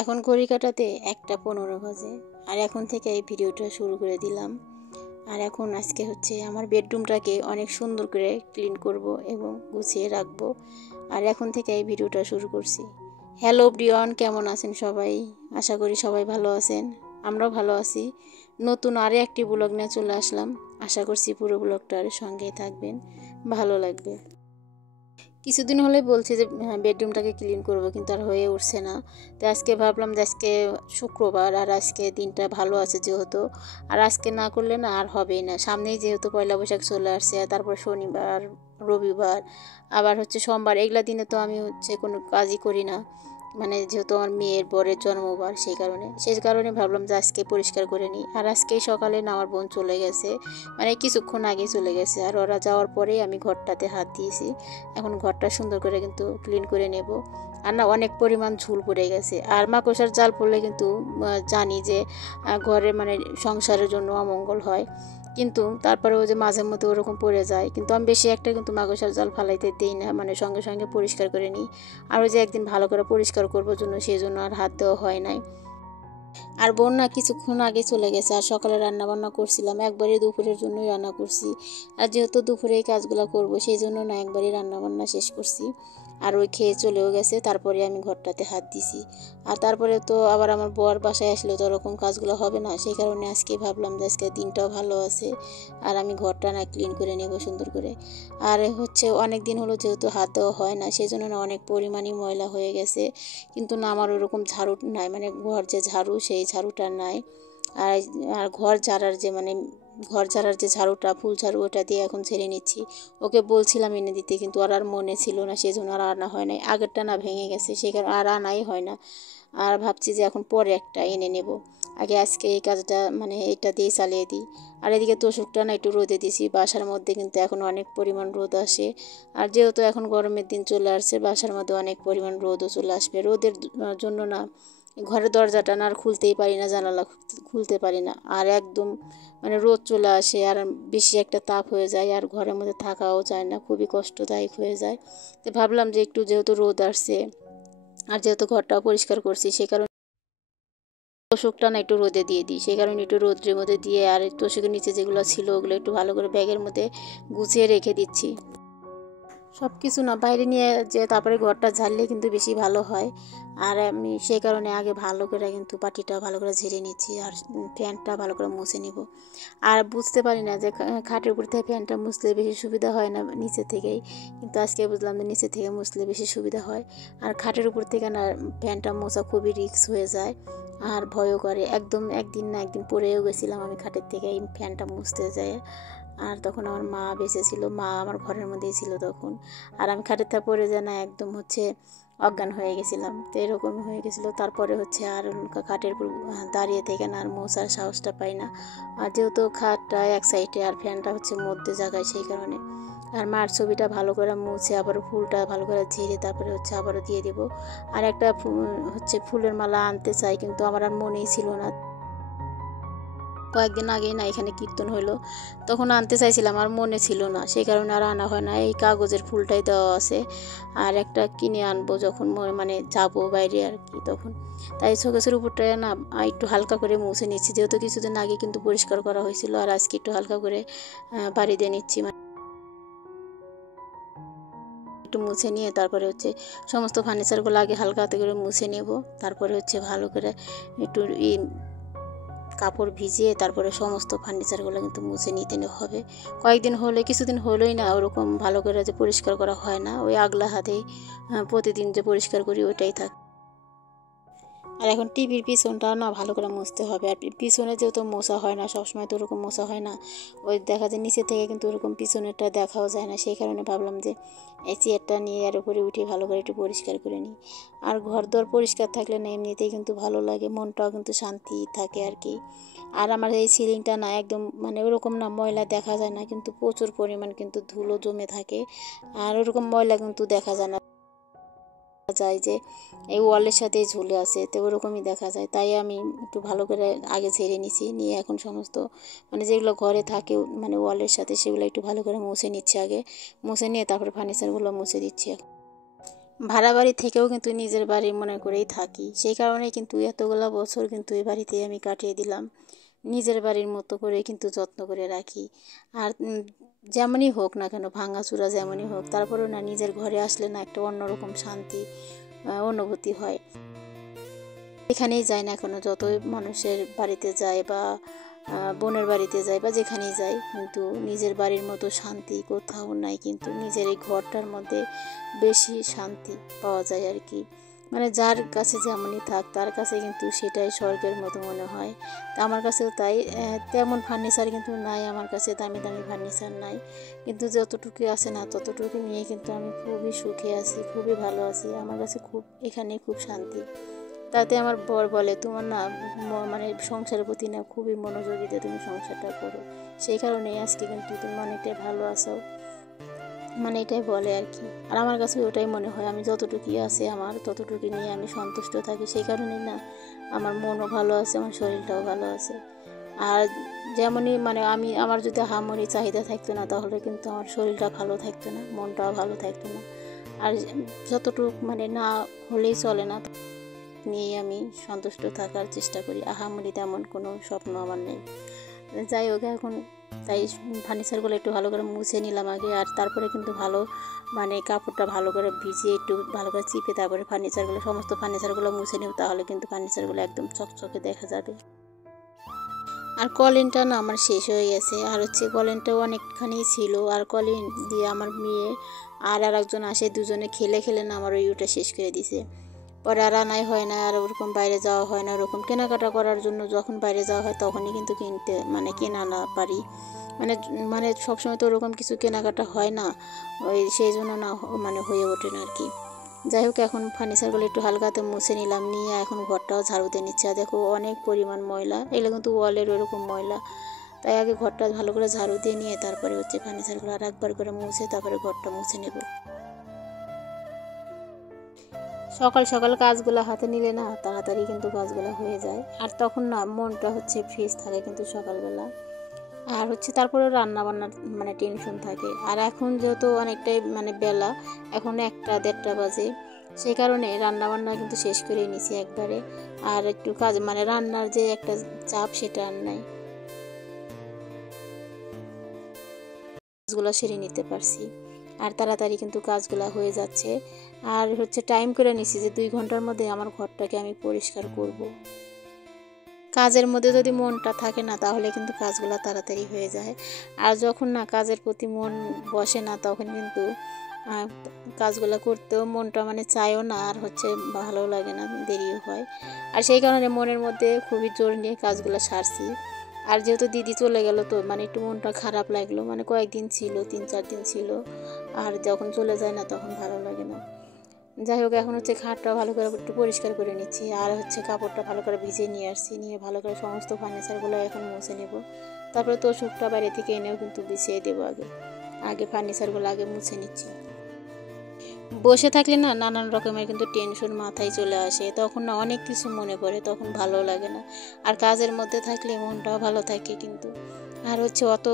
এখন ঘড়ি কাটাতে 1:15 বাজে। আর এখন থেকে এই ভিডিওটা শুরু করে দিলাম। আর এখন আজকে হচ্ছে আমার বেডরুমটাকে অনেক সুন্দর করে ক্লিন করব এবং গুছিয়ে রাখবো। আর এখন থেকে এই ভিডিওটা শুরু করছি। হ্যালো এভরিওয়ান, কেমন আছেন সবাই? আশা করি সবাই ভালো আছেন, আমরাও ভালো আছি। নতুন আরও একটি ব্লগ নিয়ে চলে আসলাম। আশা করছি পুরো ব্লগটার সঙ্গেই থাকবেন, ভালো লাগবে। কিছুদিন হলে বলছি যে বেডরুমটাকে ক্লিন করব, কিন্তু আর হয়ে উঠছে না। তো আজকে ভাবলাম যে আজকে শুক্রবার আর আজকে দিনটা ভালো আছে যেহেতু, আর আজকে না করলে না আর হবেই না। সামনেই যেহেতু পয়লা বৈশাখ চলে আসছে, তারপর শনিবার, রবিবার, আবার হচ্ছে সোমবার, এগুলা দিনে তো আমি হচ্ছে কোনো কাজই করি না, মানে যেহেতু আমার মেয়ের বরের জন্মবার, সেই কারণে ভাবলাম যে আজকে পরিষ্কার করে নিই। আর আজকেই সকালে না আমার বোন চলে গেছে, মানে কিছুক্ষণ আগে চলে গেছে। আর ওরা যাওয়ার পরেই আমি ঘরটাতে হাত দিয়েছি। এখন ঘরটা সুন্দর করে কিন্তু ক্লিন করে নেব। আর না অনেক পরিমাণ ঝুল পড়ে গেছে। আর মাকড়সার জাল পড়লে কিন্তু জানি যে ঘরে মানে সংসারের জন্য অমঙ্গল হয়, কিন্তু তারপরেও যে মাঝে মধ্যে ওরকম পড়ে যায়। কিন্তু আমি বেশি একটা কিন্তু মাকড়সার জাল ফালাইতে দিই না, মানে সঙ্গে সঙ্গে পরিষ্কার করে নিই। আর ওই যে একদিন ভালো করে পরিষ্কার করবার জন্য সেই জন্য আর হাত দেওয়া হয় নাই। আর বোন না কিছুক্ষণ আগে চলে গেছে। আর সকালে রান্না বান্না করছিলাম, একবারে দুপুরের জন্যই রান্না করছি। আর যেহেতু দুপুরে এই কাজগুলো করব, সেই জন্য না একবারই রান্না বান্না শেষ করছি। আর ওই খেয়ে চলেও গেছে, তারপরে আমি ঘরটাতে হাত দিছি। আর তারপরে তো আবার আমার বর বাসায় আসলে তো ওরকম কাজগুলো হবে না, সেই কারণে আজকে ভাবলাম যে আজকে দিনটাও ভালো আছে, আর আমি ঘরটা না ক্লিন করে নেব সুন্দর করে। আর হচ্ছে অনেক দিন হলো যেহেতু হাত দেওয়া হয় না, সেই জন্য না অনেক পরিমাণই ময়লা হয়ে গেছে। কিন্তু না আমার ওরকম ঝাড়ু নাই, মানে ঘর যে ঝাড়ু সেই ঝাড়ুটা নাই। আর আর ঘর ঝাড়ার যে ঝাড়ুটা, ফুল ঝাড়ু, ওটা দিয়ে এখন ঝেড়ে নিচ্ছি। ওকে বলছিলাম এনে দিতে, কিন্তু আর মনে ছিল না, সেই জন্য আর আনা হয় নাই। আগেরটা না ভেঙে গেছে, সেই কারণে আর আনাই হয় না। আর ভাবছি যে এখন পরে একটা এনে নেব, আগে আজকে এই কাজটা মানে এটা দিয়ে চালিয়ে দিই। আর এদিকে তোষকটা না একটু রোদে দিছি। বাসার মধ্যে কিন্তু এখন অনেক পরিমাণ রোদ আসে। আর যেহেতু এখন গরমের দিন চলে আসছে, বাসার মধ্যে অনেক পরিমাণ রোদও চলে আসবে। রোদের জন্য না ঘরের দরজাটা না আর খুলতেই পারি না, জানালা খুলতে পারি না। আর একদম মানে রোদ চলে আসে, আর বেশি একটা তাপ হয়ে যায়, আর ঘরের মধ্যে থাকাও যায় না, খুবই কষ্টদায়ক হয়ে যায়। তো ভাবলাম যে একটু যেহেতু রোদ আসছে আর যেহেতু ঘরটাও পরিষ্কার করছি, সেই কারণে তোষকটা না একটু রোদে দিয়ে দিই। সেই কারণে একটু রোদ্রের মধ্যে দিয়ে, আর তোষকের নিচে যেগুলো ছিল ওগুলো একটু ভালো করে ব্যাগের মধ্যে গুছিয়ে রেখে দিচ্ছি। সব কিছু না বাইরে নিয়ে যে তারপরে ঘরটা ঝাড়লে কিন্তু বেশি ভালো হয়। আর আমি সেই কারণে আগে ভালো করে কিন্তু পাটিটা ভালো করে ঝেড়ে নিচ্ছি, আর ফ্যানটা ভালো করে মুছে নিব। আর বুঝতে পারি না যে খাটের উপর থেকে ফ্যানটা মুছলে বেশি সুবিধা হয় না নিচে থেকেই, কিন্তু আজকে বুঝলাম যে নিচে থেকে মুছলে বেশি সুবিধা হয়। আর খাটের উপর থেকে না ফ্যানটা মোছা খুবই রিস্ক হয়ে যায়, আর ভয়ও করে। একদম একদিন না একদিন পড়েও গেছিলাম আমি খাটের থেকে এই ফ্যানটা মুছতে যাই। আর তখন আমার মা বেঁচে ছিল, মা আমার ঘরের মধ্যেই ছিল তখন। আর আমি খাটের থেকে পড়ে যায় না একদম হচ্ছে অজ্ঞান হয়ে গেছিলাম। তো এরকমই হয়ে গেছিলো। তারপরে হচ্ছে আর খাটের উপর দাঁড়িয়ে থেকে না আর মোছার সাহসটা পাই না। আর যেহেতু খাটটা এক সাইডে আর ফ্যানটা হচ্ছে মধ্যে জায়গায়, সেই কারণে। আর মার ছবিটা ভালো করে মুছে আবার ফুলটা ভালো করে ঝেড়ে তারপরে হচ্ছে আবারও দিয়ে দেবো। আর একটা হচ্ছে ফুলের মালা আনতে চাই, কিন্তু আমার আর মনেই ছিল না। কয়েকদিন আগেই না এখানে কীর্তন হইলো, তখন আনতে চাইছিলাম, আর মনে ছিল না, সেই কারণে আর আনা হয় না। এই কাগজের ফুলটাই দেওয়া আছে, আর একটা কিনে আনবো যখন মানে যাবো বাইরে আর কি তখন। তাই শোকেসের উপরটা না একটু হালকা করে মুছে নিচ্ছি, যেহেতু কিছুদিন আগে কিন্তু পরিষ্কার করা হয়েছিল। আর আজকে একটু হালকা করে বাড়ি দিয়ে নিচ্ছি, মানে একটু মুছে নিয়ে তারপরে হচ্ছে সমস্ত ফার্নিচারগুলো আগে হালকা হাতে করে মুছে নেব। তারপরে হচ্ছে ভালো করে একটু কাপড় ভিজিয়ে তারপরে সমস্ত ফার্নিচারগুলো কিন্তু মুছে নিতে হবে। কয়েকদিন হলে, কিছুদিন হলোই না ওরকম ভালো করে যে পরিষ্কার করা হয় না, ওই আগলা হাতেই প্রতিদিন যে পরিষ্কার করি ওইটাই থাকে। আর এখন টিভির পিছনটাও না ভালো করে মুছতে হবে। আর পিছনে যেহেতু মোছা হয় না সবসময়, তো ওরকম মোছা হয় না, ওই দেখা যায় নিচে থেকে কিন্তু ওরকম পিছনেরটা দেখাও যায় না। সেই কারণে ভাবলাম যে এই চেয়ারটা নিয়ে আর উপরে উঠে ভালো করে একটু পরিষ্কার করে নিই। আর ঘর দর পরিষ্কার থাকলে না এমনিতেই কিন্তু ভালো লাগে, মনটাও কিন্তু শান্তি থাকে আর কি। আর আমার এই সিলিংটা না একদম মানে ওরকম না ময়লা দেখা যায় না, কিন্তু প্রচুর পরিমাণ কিন্তু ধুলো জমে থাকে। আর ওরকম ময়লা কিন্তু দেখা যায় না, যায় যে এই ওয়ালের সাথেই ঝুলে আছে, তো ওরকমই দেখা যায়। তাই আমি একটু ভালো করে আগে ঝেড়ে নিছি, নিয়ে এখন সমস্ত মানে যেগুলো ঘরে থাকে মানে ওয়ালের সাথে, সেগুলো একটু ভালো করে মুছে নিচ্ছে আগে। মুছে নিয়ে তারপরে ফার্নিচারগুলো মুছে দিচ্ছি। ভাড়া বাড়ি থেকেও কিন্তু নিজের বাড়ি মনে করেই থাকি। সেই কারণে কিন্তু এতগুলা বছর কিন্তু এই বাড়িতেই আমি কাটিয়ে দিলাম। নিজের বাড়ির মতো করে কিন্তু যত্ন করে রাখি। আর যেমনই হোক না কেন, ভাঙাচোরা যেমনই হোক, তারপরেও না নিজের ঘরে আসলে না একটা অন্যরকম শান্তি অনুভূতি হয়। যেখানেই যাই না কেন, যতই মানুষের বাড়িতে যায় বা বোনের বাড়িতে যাই বা যেখানেই যাই, কিন্তু নিজের বাড়ির মতো শান্তি কোথাও নাই। কিন্তু নিজের এই ঘরটার মধ্যে বেশি শান্তি পাওয়া যায় আর কি। মানে যার কাছে যেমনই থাক তার কাছে কিন্তু সেটাই স্বর্গের মতো মনে হয়। তা আমার কাছেও তাই। তেমন ফার্নিচার কিন্তু নাই আমার কাছে, দামি দামি ফার্নিচার নাই, কিন্তু যতটুকু আছে না ততটুকু নিয়ে কিন্তু আমি খুবই সুখে আছি, খুবই ভালো আছি। আমার কাছে এখানে খুব শান্তি। তাতে আমার বর বলে, তোমার না মানে সংসারের প্রতি না খুবই মনোযোগী দিয়ে তুমি সংসারটা করো, সেই কারণেই আজকে কিন্তু তুমি অনেকটাই ভালো আছো, মানে এটাই বলে আর কি। আর আমার কাছে ওটাই মনে হয়, আমি যতটুকুই আছে আমার ততটুকু নিয়ে আমি সন্তুষ্ট থাকি। সেই কারণেই না আমার মনও ভালো আছে, আমার শরীরটাও ভালো আছে। আর যেমনই মানে আমার যদি আহামরি চাহিদা থাকতো না, তাহলে কিন্তু আমার শরীরটা ভালো থাকতো না, মনটাও ভালো থাকতো না। আর যতটুকু মানে না হলেই চলে না নিয়েই আমি সন্তুষ্ট থাকার চেষ্টা করি। আহামরি তেমন কোনো স্বপ্ন আমার নেই। যাই হোক, এখন তাই ফার্নিচারগুলো একটু ভালো করে মুছে নিলাম আগে, আর তারপরে কিন্তু ভালো মানে কাপড়টা ভালো করে ভিজিয়ে একটু ভালো করে চিপে তারপরে সমস্ত ফার্নিচারগুলো মুছে নেব, তাহলে কিন্তু ফার্নিচারগুলো একদম চকচকে দেখা যাবে। আর কলিনটা না আমার শেষ হয়ে গেছে, আর কলিনটাও অনেকখানি ছিল। আর কলিন দিয়ে আমার মেয়ে আর একজন আসে, দুজনে খেলে খেলে না আমার ওটা শেষ করে দিছে। পরে আর আনাই হয় না, আর ওরকম বাইরে যাওয়া হয় না। ওরকম কেনাকাটা করার জন্য যখন বাইরে যাওয়া হয় তখনই কিন্তু কেনা না পারি। মানে মানে সবসময় তো ওরকম কিছু কেনাকাটা হয় না, সেই জন্য না হয়ে ওঠে না আর কি। যাই হোক, এখন ফার্নিচারগুলো একটু হালকাতে মুছে নিলাম, নিয়ে এখন ঘরটাও ঝাড়ু দিয়ে নিচ্ছে। আর দেখো অনেক পরিমাণ ময়লা, এগুলো কিন্তু ওয়ালের ওরকম ময়লা। তাই আগে ঘরটা ভালো করে ঝাড়ু দিয়ে নিয়ে তারপরে ফার্নিচারগুলো আর একবার করে মুছে তারপরে ঘরটা মুছে নেব। সকাল সকাল কাজগুলো হাতে নিলে না তাড়াতাড়ি কিন্তু কাজগুলো হয়ে যায়, আর তখন না মনটা ফ্রেশ থাকে কিন্তু সকালবেলা। আর তারপরে রান্না বান্নার টেনশন থাকে। আর এখন যেহেতু অনেকটাই বেলা, এখন 1-1:30 বাজে, সেই কারণে রান্না বান্না কিন্তু শেষ করে নিছি একবারে। আর একটু কাজ রান্নার যে একটা চাপ সেটা আর নাই, কাজগুলো সেরে নিতে পারছি। আর তাড়াতাড়ি কিন্তু কাজগুলো হয়ে যাচ্ছে। আর টাইম করে নিছি যে 2 ঘন্টার মধ্যে আমার ঘরটাকে আমি পরিষ্কার করব। কাজের মধ্যে যদি মনটা থাকে না তাহলে কিন্তু কাজগুলো তাড়াতাড়ি হয়ে যায়। আর যখন না কাজের প্রতি মন বসে না তখন কিন্তু কাজগুলো করতেও মনটা চায়ও না, আর ভালো লাগে না, দেরিও হয়। আর সেই কারণে মনের মধ্যে খুবই জোর নিয়ে কাজগুলো সারছি। আর যেহেতু দিদি চলে গেল তো একটু মনটা খারাপ লাগলো, কয়েকদিন ছিল, 3-4 দিন ছিল। আর যখন চলে যায় না তখন ভালো লাগে না। যাই হোক, এখন খাটটা ভালো করে একটু পরিষ্কার করে নিচ্ছি। আর কাপড়টা ভালো করে ভিজিয়ে নিয়ে আসছি, নিয়ে ভালো করে সমস্ত ফার্নিচারগুলো এখন মুছে নেব। তারপরে তোষকটা বাইরে থেকে এনেও কিন্তু বিছিয়ে দেবো। আগে ফার্নিচারগুলো আগে মুছে নিচ্ছি। বসে থাকলে না নানান রকমের কিন্তু টেনশন মাথায় চলে আসে, তখন না অনেক কিছু মনে পড়ে, তখন ভালো লাগে না। আর কাজের মধ্যে থাকলে মনটাও ভালো থাকে কিন্তু। আর অত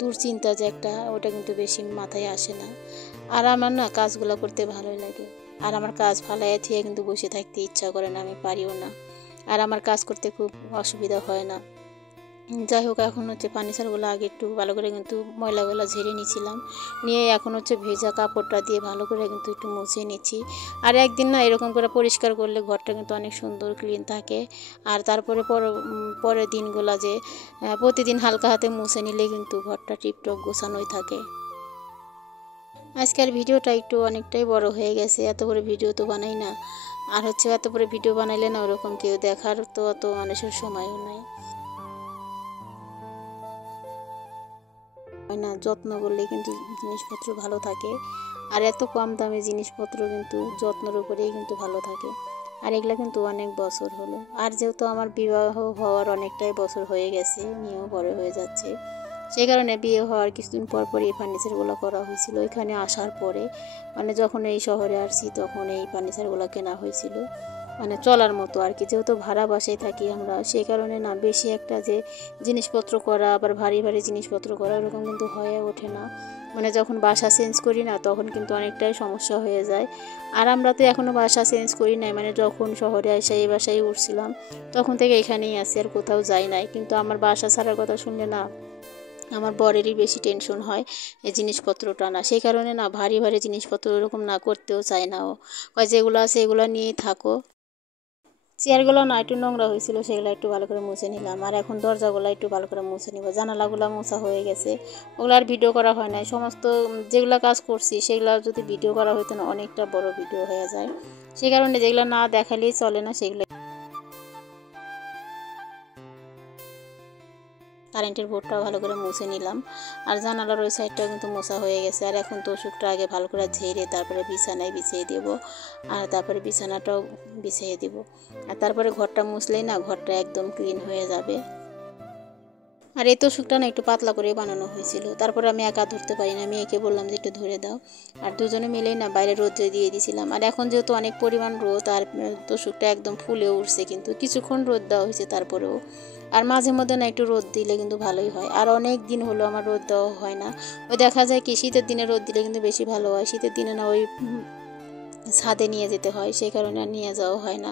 দুশ্চিন্তা যে একটা, ওটা কিন্তু বেশি মাথায় আসে না। আর আমার না কাজগুলো করতে ভালোই লাগে। আর আমার কাজ ফালাইয়া থিয়ে কিন্তু বসে থাকতে ইচ্ছা করে না, আমি পারিও না। আর আমার কাজ করতে খুব অসুবিধা হয় না। যাই হোক, এখন ফার্নিচারগুলো আগে একটু ভালো করে কিন্তু ময়লাগুলো ঝেড়ে নিয়েছিলাম, নিয়ে এখন ভেজা কাপড়টা দিয়ে ভালো করে কিন্তু একটু মুছে নিচ্ছি। আর একদিন না এরকম করে পরিষ্কার করলে ঘরটা কিন্তু অনেক সুন্দর ক্লিন থাকে। আর তারপরে পরের দিনগুলো যে প্রতিদিন হালকা হাতে মুছে নিলে কিন্তু ঘরটা টিপটপ গোছানোই থাকে। আজকের ভিডিওটা একটু অনেকটাই বড় হয়ে গেছে, এত বড় ভিডিও তো বানাই না। আর এত বড় ভিডিও বানাইলে না ওরকম কেউ দেখার তো অত মানুষের সময়ও নাই না। যত্ন করলে কিন্তু জিনিসপত্র ভালো থাকে। আর এত কম দামে জিনিসপত্র কিন্তু যত্নের উপরেই কিন্তু ভালো থাকে। আর এগুলো কিন্তু অনেক বছর হলো। আর যেহেতু আমার বিবাহ হওয়ার অনেকটাই বছর হয়ে গেছে, মেয়েও বড় হয়ে যাচ্ছে, সেই কারণে বিয়ে হওয়ার কিছুদিন পর পর এই ফার্নিচারগুলো করা হয়েছিল। এখানে আসার পরে যখন এই শহরে আসছি তখন এই ফার্নিচারগুলো কেনা হয়েছিল। মানে চলার মতো আর কি। যেহেতু ভাড়া বাসায় থাকি আমরা, সেই কারণে না বেশি একটা যে জিনিসপত্র করা, আবার ভারী ভারী জিনিসপত্র করা এরকম কিন্তু হয়ে ওঠে না। মানে যখন বাসা চেঞ্জ করি না তখন কিন্তু অনেকটাই সমস্যা হয়ে যায়। আর আমরা তো এখনও বাসা চেঞ্জ করি নাই, মানে যখন শহরে এসে এই বাসায় উঠছিলাম তখন থেকে এখানেই আছি, আর কোথাও যাই নাই। কিন্তু আমার বাসা ছাড়ার কথা শুনলে না আমার বরেরই বেশি টেনশন হয় এই জিনিসপত্রটা না, সেই কারণে না ভারী ভারী জিনিসপত্র এরকম না করতেও চায় না ও, কয় যেগুলো আছে এগুলো নিয়েই থাকো। চেয়ারগুলো না একটু নোংরা হয়েছিল, সেগুলো একটু ভালো করে মুছে নিলাম। আর এখন দরজাগুলো একটু ভালো করে মুছে নিব, জানালাগুলো মোছা হয়ে গেছে, ওগুলো আর ভিডিও করা হয় নাই। সমস্ত যেগুলো কাজ করছি সেগুলো যদি ভিডিও করা হইতো না অনেকটা বড় ভিডিও হয়ে যায়, সেই কারণে যেগুলো না দেখালেই চলে না সেগুলো। কারেন্টের বোর্ডটাও ভালো করে মুছে নিলাম, আর জানালার ওই সাইডটাও কিন্তু মোছা হয়ে গেছে। আর এখন তোষকটা আগে ভালো করে ঝেড়ে তারপরে বিছানায় বিছিয়ে দেবো, আর তারপরে বিছানাটাও বিছিয়ে দেবো। আর তারপরে ঘরটা মুছলেই না ঘরটা একদম ক্লিন হয়ে যাবে। আর এই তোষকটা না একটু পাতলা করে বানানো হয়েছিল, তারপরে আমি একা ধরতে পারি না, মেয়েকে বললাম যে একটু ধরে দাও, আর দুজনে মিলেই না বাইরে রোদে দিয়ে দিয়েছিলাম। আর এখন যেহেতু অনেক পরিমাণ রোদ, আর তোষকটা একদম ফুলে উঠছে, কিন্তু কিছুক্ষণ রোদ দেওয়া হয়েছে তারপরেও। আর মাঝে মধ্যে না একটু রোদ দিলে কিন্তু ভালোই হয়। আর অনেক দিন হলো আমার রোদ দেওয়া হয় না। ওই দেখা যায় কি শীতের দিনে রোদ দিলে কিন্তু বেশি ভালো হয়, শীতের দিনে না ওই ছাদে নিয়ে যেতে হয়, সেই কারণে আর নিয়ে যাওয়া হয় না।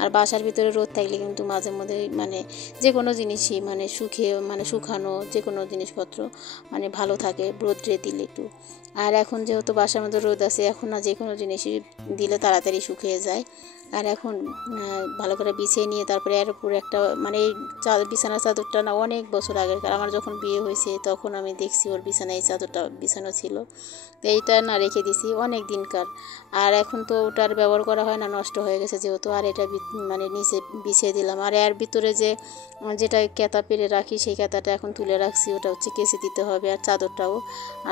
আর বাসার ভিতরে রোদ থাকলে কিন্তু মাঝে মধ্যে মানে যে কোনো জিনিসই মানে শুকানো যে কোনো জিনিসপত্র মানে ভালো থাকে রোদ্রে দিলে একটু। আর এখন যেহেতু বাসার মধ্যে রোদ আছে, এখন না যে কোনো জিনিসই দিলে তাড়াতাড়ি শুকিয়ে যায়। আর এখন ভালো করে বিছিয়ে নিয়ে তারপরে এর উপরে একটা মানে এই বিছানার চাদরটা না অনেক বছর আগেরকার, আমার যখন বিয়ে হয়েছে তখন আমি দেখছি ওর বিছানায় এই চাদরটা বিছানো ছিল, তো এইটা না রেখে দিছি অনেক দিনকার। আর এখন তো ওটার ব্যবহার করা হয় না, নষ্ট হয়ে গেছে যেহেতু। আর এটা মানে নিচে বিছিয়ে দিলাম। আর এর ভিতরে যেটা কেতা পেরে রাখি সেই কেতাটা এখন তুলে রাখছি, ওটা হচ্ছে কেচে দিতে হবে, আর চাদরটাও।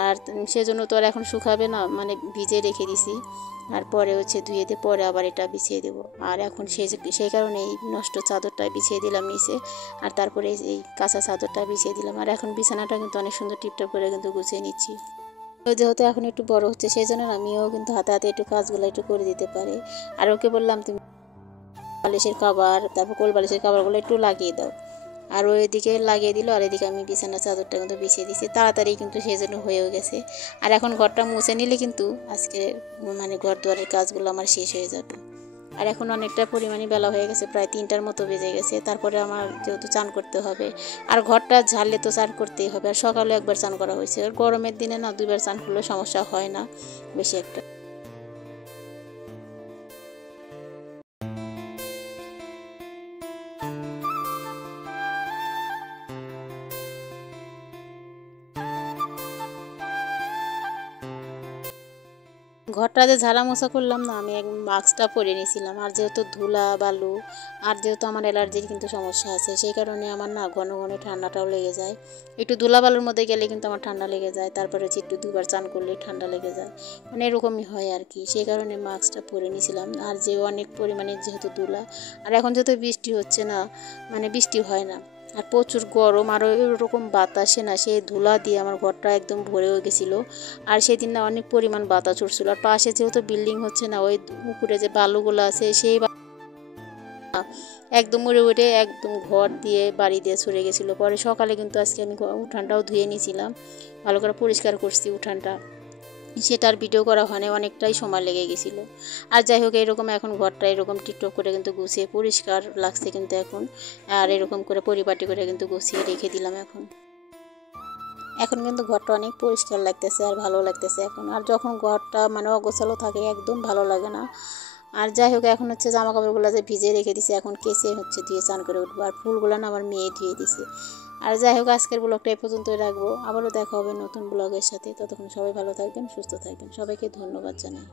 আর সেজন্য তো আর এখন শুকাবে না, মানে ভিজে রেখে দিছি, আর পরে হচ্ছে ধুয়ে দিয়ে পরে আবার এটা বিছিয়ে দেবো। আর এখন সেই কারণে এই নষ্ট চাদরটা বিছিয়ে দিলাম নিচে, আর তারপরে এই কাঁচা চাদরটা বিছিয়ে দিলাম। আর এখন বিছানাটা কিন্তু অনেক সুন্দর টিপটপ করে কিন্তু গুছিয়ে নিচ্ছি। যেহেতু এখন একটু বড় হচ্ছে সেই জন্য আমিও কিন্তু হাতে হাতে একটু কাজগুলো একটু করে দিতে পারি। আর ওকে বললাম তুমি বালিশের কভার, তারপর কোল বালিশের কভারগুলো একটু লাগিয়ে দাও। আর ওইদিকে লাগিয়ে দিল, আর এদিকে আমি বিছানার চাদরটা কিন্তু বিছিয়ে দিয়েছি তাড়াতাড়ি, কিন্তু সেই জন্য হয়েও গেছে। আর এখন ঘরটা মুছে নিলে কিন্তু আজকে মানে ঘর দুয়ারের কাজগুলো আমার শেষ হয়ে যাবে। আর এখন অনেকটা পরিমাণে বেলা হয়ে গেছে, প্রায় 3টার মতো বেজে গেছে। তারপরে আমার যেহেতু চান করতে হবে, আর ঘরটা ঝাড়লে তো চান করতেই হবে। আর সকালে একবার চান করা হয়েছে, আর গরমের দিনে না 2বার চান করলে সমস্যা হয় না বেশি একটা। ঘরটা যে ঝাড়া মোছা করলাম না, আমি মাস্কটা পরে নিয়েছিলাম। আর যেহেতু ধুলা বালু, আর যেহেতু আমার অ্যালার্জির কিন্তু সমস্যা আছে, সেই কারণে আমার না ঘন ঘন ঠান্ডাটাও লেগে যায়। একটু ধুলা বালুর মধ্যে গেলে কিন্তু আমার ঠান্ডা লেগে যায়, তারপরে হচ্ছে একটু 2বার চান করলে ঠান্ডা লেগে যায়, মানে এরকমই হয় আর কি। সেই কারণে মাস্কটা পরে নিয়েছিলাম। আর যে অনেক পরিমাণে যেহেতু ধুলা, আর এখন যেহেতু বৃষ্টি হচ্ছে না, মানে বৃষ্টি হয় না, আর প্রচুর গরম, আর এরকম বাতাসে না সেই ধুলা দিয়ে আমার ঘরটা একদম ভরেও গেছিলো। আর সেদিন না অনেক পরিমাণ বাতাস উঠছিল। আর পাশে যেহেতু বিল্ডিং হচ্ছে না, ওই উপরে যে বালুগুলো আছে সেই একদম উড়ে উঠে একদম ঘর দিয়ে বাড়ি দিয়ে ছড়ে গেছিলো। পরে সকালে কিন্তু আজকে আমি উঠানটাও ধুয়ে নিয়েছিলাম, ভালো করে পরিষ্কার করছি উঠানটা, সেটার ভিডিও করা হয় না, অনেকটাই সময় লেগে গেছিলো। আর যাই হোক, এরকম এখন ঘরটা এরকম টিকটক করে কিন্তু গুছিয়ে পরিষ্কার লাগছে কিন্তু এখন। আর এরকম করে পরিপাটি করে কিন্তু গুছিয়ে রেখে দিলাম এখন। এখন কিন্তু ঘরটা অনেক পরিষ্কার লাগতেছে আর ভালো লাগতেছে এখন। আর যখন ঘরটা মানে অগোছালো থাকে একদম ভালো লাগে না। আর যাই হোক, এখন হচ্ছে জামা কাপড়গুলো যে ভিজে রেখে দিছে এখন কেচে হচ্ছে ধুয়ে চান করে উঠবো। আর ফুলগুলো না আমার মেয়ে ধুয়ে দিছে। আর যাই হোক, আজকের ব্লগটা এই পর্যন্তই রাখবো, আবারও দেখা হবে নতুন ব্লগের সাথে। ততক্ষণ সবাই ভালো থাকবেন, সুস্থ থাকবেন, সবাইকে ধন্যবাদ জানাই।